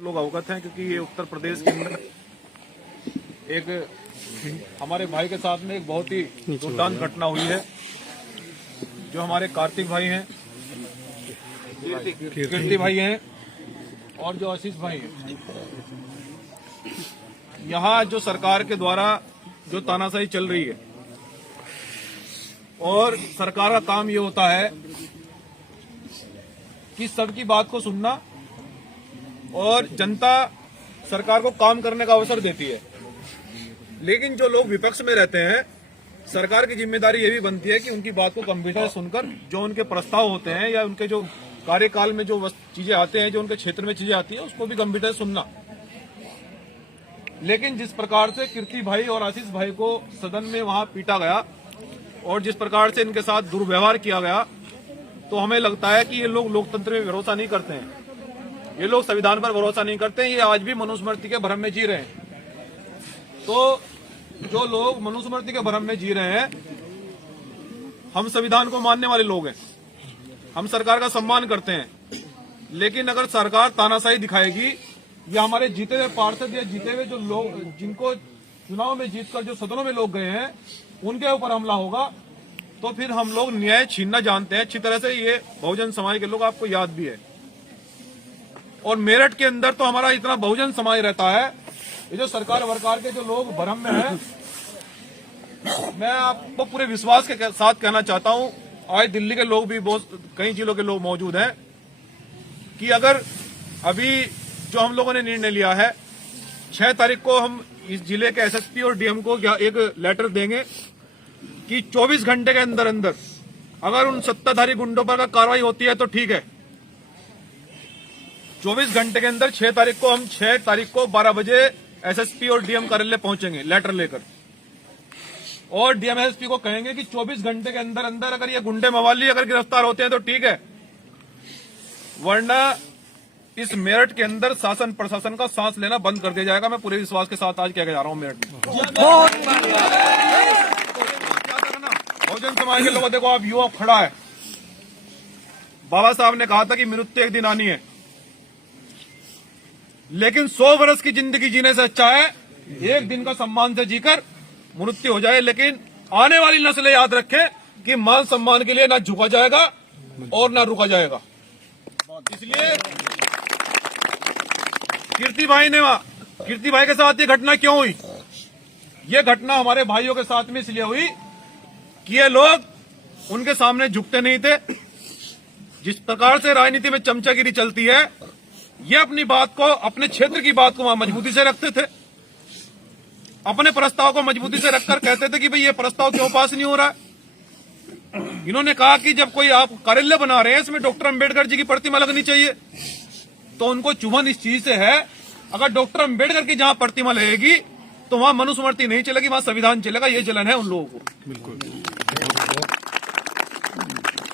लोग अवगत हैं क्योंकि ये उत्तर प्रदेश के अंदर एक हमारे भाई के साथ में एक बहुत ही दुर्दांत घटना हुई है। जो हमारे कार्तिक भाई हैं, कीर्ति भाई हैं और जो आशीष भाई हैं, यहाँ जो सरकार के द्वारा जो तानाशाही चल रही है और सरकार का काम ये होता है कि सबकी बात को सुनना और जनता सरकार को काम करने का अवसर देती है। लेकिन जो लोग विपक्ष में रहते हैं, सरकार की जिम्मेदारी ये भी बनती है कि उनकी बात को गंभीरता से सुनकर जो उनके प्रस्ताव होते हैं या उनके जो कार्यकाल में जो चीजें आते हैं, जो उनके क्षेत्र में चीजें आती है, उसको भी गंभीरता से सुनना। लेकिन जिस प्रकार से कीर्ति भाई और आशीष भाई को सदन में वहां पीटा गया और जिस प्रकार से इनके साथ दुर्व्यवहार किया गया, तो हमें लगता है कि ये लोग लोकतंत्र में भरोसा नहीं करते हैं, ये लोग संविधान पर भरोसा नहीं करते हैं। ये आज भी मनुस्मृति के भ्रम में जी रहे हैं। तो जो लोग मनुस्मृति के भ्रम में जी रहे हैं, हम संविधान को मानने वाले लोग हैं, हम सरकार का सम्मान करते हैं। लेकिन अगर सरकार तानाशाही दिखाएगी या हमारे जीते हुए पार्षद या जीते हुए जो लोग जिनको चुनाव में जीतकर जो सदनों में लोग गए हैं, उनके ऊपर हमला होगा, तो फिर हम लोग न्याय छीनना जानते हैं अच्छी तरह से। ये बहुजन समाज के लोग आपको याद भी है। और मेरठ के अंदर तो हमारा इतना बहुजन समाज रहता है। ये जो सरकार वरकार के जो लोग भ्रम में है, मैं आपको पूरे विश्वास के साथ कहना चाहता हूं, आज दिल्ली के लोग भी बहुत कई जिलों के लोग मौजूद हैं, कि अगर अभी जो हम लोगों ने निर्णय लिया है, 6 तारीख को हम इस जिले के एसएसपी और डीएम को एक लेटर देंगे कि 24 घंटे के अंदर अंदर अगर उन सत्ताधारी गुंडों पर कार्रवाई होती है तो ठीक है। 24 घंटे के अंदर 6 तारीख को हम 6 तारीख को 12 बजे एसएसपी और डीएम कार्यालय पहुंचेंगे लेटर लेकर, और डीएम एसएसपी को कहेंगे कि 24 घंटे के अंदर अंदर अगर ये गुंडे मवाली अगर गिरफ्तार होते हैं तो ठीक है, वरना इस मेरठ के अंदर शासन प्रशासन का सांस लेना बंद कर दिया जाएगा। मैं पूरे विश्वास के साथ आज कह के जा रहा हूं मेरठ में। बहुजन समाज के लोगों, देखो आप युवा खड़ा है, बाबा साहब ने कहा था कि मृत्यु एक दिन आनी है, लेकिन 100 वर्ष की जिंदगी जीने से अच्छा है एक दिन का सम्मान से जीकर मृत्यु हो जाए। लेकिन आने वाली नस्लें याद रखें कि मान सम्मान के लिए ना झुका जाएगा और ना रुका जाएगा। इसलिए कीर्ति भाई के साथ ये घटना क्यों हुई? ये घटना हमारे भाइयों के साथ में इसलिए हुई कि ये लोग उनके सामने झुकते नहीं थे। जिस प्रकार से राजनीति में चमचागिरी चलती है, ये अपनी बात को, अपने क्षेत्र की बात को वहां मजबूती से रखते थे, अपने प्रस्ताव को मजबूती से रखकर कहते थे कि भाई ये प्रस्ताव क्यों पास नहीं हो रहा है। इन्होंने कहा कि जब कोई आप कार्यालय बना रहे हैं, इसमें डॉक्टर अंबेडकर जी की प्रतिमा लगनी चाहिए, तो उनको चुभन इस चीज से है, अगर डॉक्टर अंबेडकर की जहां प्रतिमा लगेगी तो वहां मनुस्मृति नहीं चलेगी, वहां संविधान चलेगा। ये जलन है उन लोगों को। बिल्कुल।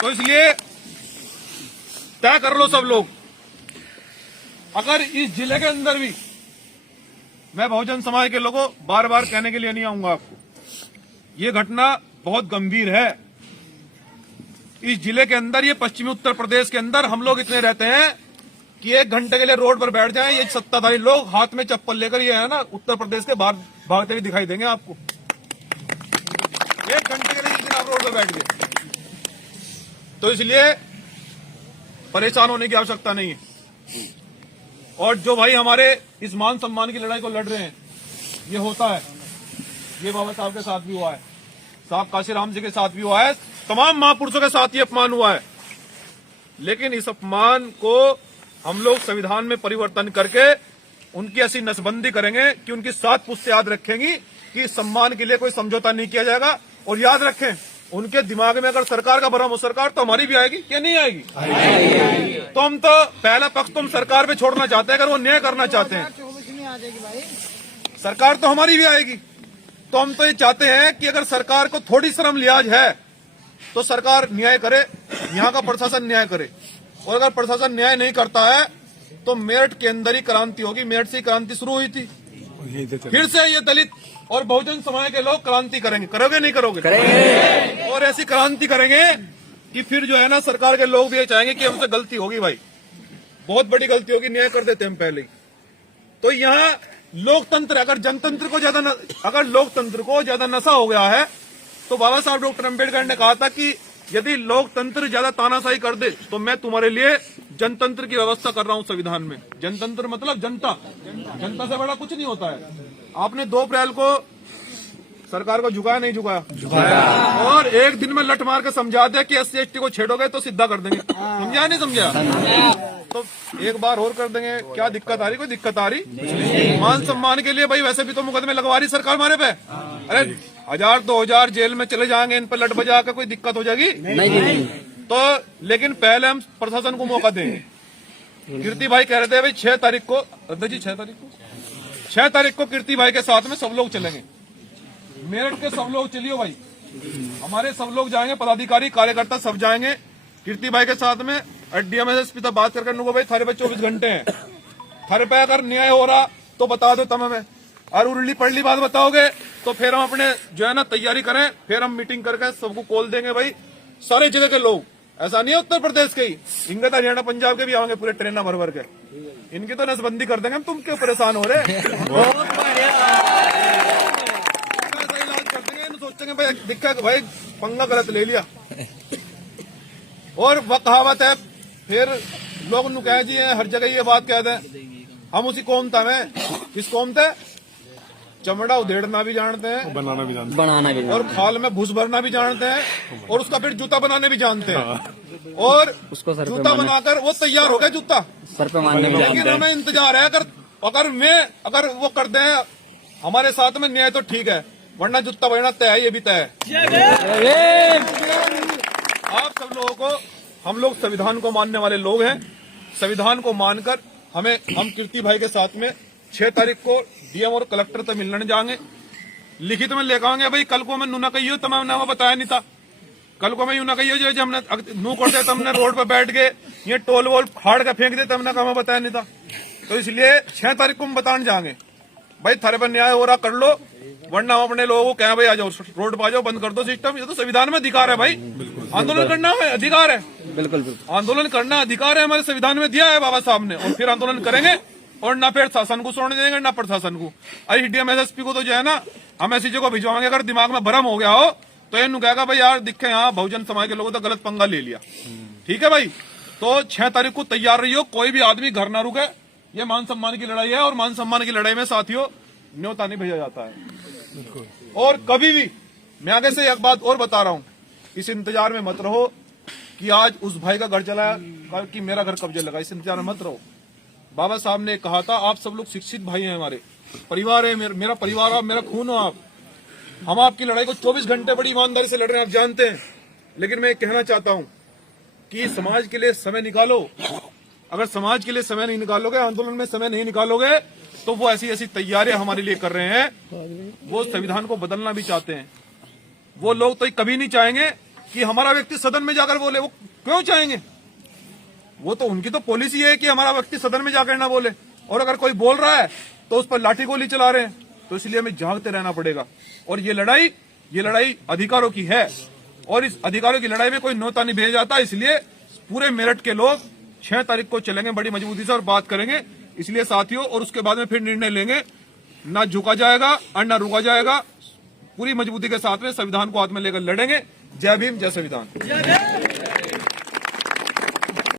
तो इसलिए तय कर लो सब लोग, अगर इस जिले के अंदर भी, मैं बहुजन समाज के लोगों बार बार कहने के लिए नहीं आऊंगा आपको, ये घटना बहुत गंभीर है। इस जिले के अंदर, ये पश्चिमी उत्तर प्रदेश के अंदर हम लोग इतने रहते हैं कि 1 घंटे के लिए रोड पर बैठ जाएं, ये सत्ताधारी लोग हाथ में चप्पल लेकर, ये है ना, उत्तर प्रदेश के बाहर भागते हुए दिखाई देंगे आपको। 1 घंटे के लिए जिस दिन आप रोड पर बैठ गए, तो इसलिए परेशान होने की आवश्यकता नहीं है। और जो भाई हमारे इस मान सम्मान की लड़ाई को लड़ रहे हैं, ये होता है, ये बाबा साहब के साथ भी हुआ है, साहब काशीराम जी के साथ भी हुआ है, तमाम महापुरुषों के साथ ये अपमान हुआ है। लेकिन इस अपमान को हम लोग संविधान में परिवर्तन करके उनकी ऐसी नसबंदी करेंगे कि उनकी 7 पुश्तें याद रखेंगी कि सम्मान के लिए कोई समझौता नहीं किया जाएगा। और याद रखें, उनके दिमाग में अगर सरकार का भ्रम हो, सरकार तो हमारी भी आएगी, क्या नहीं आएगी? तो हम तो पहला पक्ष तो हम सरकार पे छोड़ना चाहते हैं, अगर वो न्याय करना चाहते हैं, सरकार तो हमारी भी आएगी। तो हम तो ये चाहते हैं कि अगर सरकार को थोड़ी शर्म लिहाज है तो सरकार न्याय करे, यहाँ का प्रशासन न्याय करे। और अगर प्रशासन न्याय नहीं करता है तो मेरठ के अंदर ही क्रांति होगी। मेरठ से क्रांति शुरू हुई थी, फिर से ये दलित और बहुजन समाज के लोग क्रांति करेंगे। करोगे नहीं करोगे? करेंगे। और ऐसी क्रांति करेंगे कि फिर जो है ना, सरकार के लोग भी ये चाहेंगे कि हमसे गलती होगी भाई, बहुत बड़ी गलती होगी, न्याय कर देते हम पहले ही। तो यहाँ लोकतंत्र, अगर जनतंत्र को ज्यादा अगर लोकतंत्र को ज्यादा नशा हो गया है, तो बाबा साहब डॉक्टर अम्बेडकर ने कहा था कि यदि लोकतंत्र ज्यादा तानाशाही कर दे तो मैं तुम्हारे लिए जनतंत्र की व्यवस्था कर रहा हूं संविधान में। जनतंत्र मतलब जनता, जनता से बड़ा कुछ नहीं होता है। आपने 2 अप्रैल को सरकार को झुकाया नहीं झुकाया, और एक दिन में लठ मार के समझा दिया कि SC ST को छेड़ोगे तो सीधा कर देंगे। समझा नहीं समझा? तो एक बार और कर देंगे। क्या दिक्कत आ रही? कोई दिक्कत आ रही? मान सम्मान के लिए भाई वैसे भी तो मुकदमे लगवा रही सरकार हमारे पे। अरे 1000-2000 जेल में चले जाएंगे, इन पर लठ बजा के कोई दिक्कत हो जाएगी? नहीं। तो लेकिन पहले हम प्रशासन को मौका देंगे। कीर्ति भाई कह रहे थे भाई 6 तारीख को, अध्यक्ष जी 6 तारीख को कीर्ति भाई के साथ में सब लोग चलेंगे। मेरठ के सब लोग चलियो भाई, हमारे सब लोग जाएंगे, पदाधिकारी कार्यकर्ता सब जाएंगे कीर्ति भाई के साथ में। DM SSP से बात करके भाई थारे पे 24 घंटे हैं, थारे पे अगर न्याय हो रहा तो बता दो तब हमें, और उर्ली पड़ली बात बताओगे तो फिर हम अपने जो है ना तैयारी करें, फिर हम मीटिंग करके सबको कॉल देंगे भाई। सारे जगह के लोग, ऐसा नहीं है उत्तर प्रदेश के ही, इंगे हरियाणा पंजाब के भी आएंगे पूरे ट्रेन भर भर के। इनकी तो नसबंदी कर देंगे हम। तुम क्यों परेशान हो रहे? सोचेंगे भाई दिक्कत, भाई पंगा गलत ले लिया। और वह कहावत है, फिर लोग नु कह जी हर जगह ये बात कह दें, हम उसी कौम था में, किस कौम थे? चमड़ा उधेड़ना भी जानते हैं, बनाना भी जानते हैं, और खाल में भूस भरना भी जानते हैं, और उसका फिर जूता बनाने भी जानते हैं। और उसको जूता बनाकर वो तैयार हो गया जूता सर पे मारने भी। लेकिन हमें इंतजार है, अगर वो कर दें हमारे साथ में न्याय तो ठीक है, वरना जूता बजना तय है, ये भी तय है। आप सब लोगों को, हम लोग संविधान को मानने वाले लोग हैं, संविधान को मानकर हम कीर्ति भाई के साथ में 6 तारीख को DM और कलेक्टर से मिलने जाएंगे। लिखित में लेकर आएंगे भाई। कल को मैं नू ना कहियो तो मैं बताया नहीं था, कल को मैं यूं ना कहियो जो हमने नू करते तो हमने रोड पे बैठ के ये टोल वोल फाड़ के फेंक दे, तब हमने कहा बताया नहीं था। तो इसलिए 6 तारीख को हम बताने जाएंगे भाई, थारे पर न्याय हो रहा कर लो, वरना हम अपने लोगों को कहें भाई आ जाओ रोड पर आ जाओ, बंद कर दो सिस्टम। ये तो संविधान में अधिकार है भाई, आंदोलन करना है अधिकार है, बिल्कुल आंदोलन करना अधिकार है, हमारे संविधान में दिया है बाबा साहब ने। और फिर आंदोलन करेंगे, और ना फिर शासन को छोड़ने देंगे ना प्रशासन को। अरे DM SSP को तो जो है ना हम ऐसी जगह भिजवाएंगे, अगर दिमाग में भ्रम हो गया हो तो ये कहेगा भाई यार दिखे यहाँ बहुजन समाज के लोगों तो गलत पंगा ले लिया। ठीक है भाई, तो 6 तारीख को तैयार रहियो, कोई भी आदमी घर ना रुके। ये मान सम्मान की लड़ाई है, और मान सम्मान की लड़ाई में साथियों न्योता नहीं भेजा जाता है। और कभी भी, मैं आगे से एक बात और बता रहा हूँ, इस इंतजार में मत रहो कि आज उस भाई का घर चला कि मेरा घर कब्जे लगा, इस इंतजार में मत रहो। बाबा साहब ने कहा था आप सब लोग शिक्षित भाई हैं, हमारे परिवार है, मेरा परिवार आप, मेरा खून हो आप। हम आपकी लड़ाई को 24 घंटे बड़ी ईमानदारी से लड़ रहे हैं, आप जानते हैं। लेकिन मैं कहना चाहता हूं कि समाज के लिए समय निकालो। अगर समाज के लिए समय नहीं निकालोगे, आंदोलन में समय नहीं निकालोगे, तो वो ऐसी ऐसी तैयारियां हमारे लिए कर रहे हैं। वो संविधान को बदलना भी चाहते हैं। वो लोग तो कभी नहीं चाहेंगे कि हमारा व्यक्ति सदन में जाकर बोले। वो क्यों चाहेंगे? वो तो उनकी तो पॉलिसी है कि हमारा व्यक्ति सदन में जाकर ना बोले, और अगर कोई बोल रहा है तो उस पर लाठी गोली चला रहे हैं। तो इसलिए हमें जागते रहना पड़ेगा। और ये लड़ाई अधिकारों की है, और इस अधिकारों की लड़ाई में कोई न्योता नहीं भेजा जाता। इसलिए पूरे मेरठ के लोग 6 तारीख को चलेंगे बड़ी मजबूती से और बात करेंगे। इसलिए साथियों, और उसके बाद में फिर निर्णय लेंगे, ना झुका जाएगा और ना रुका जाएगा। पूरी मजबूती के साथ में संविधान को हाथ में लेकर लड़ेंगे। जय भीम, जय संविधान।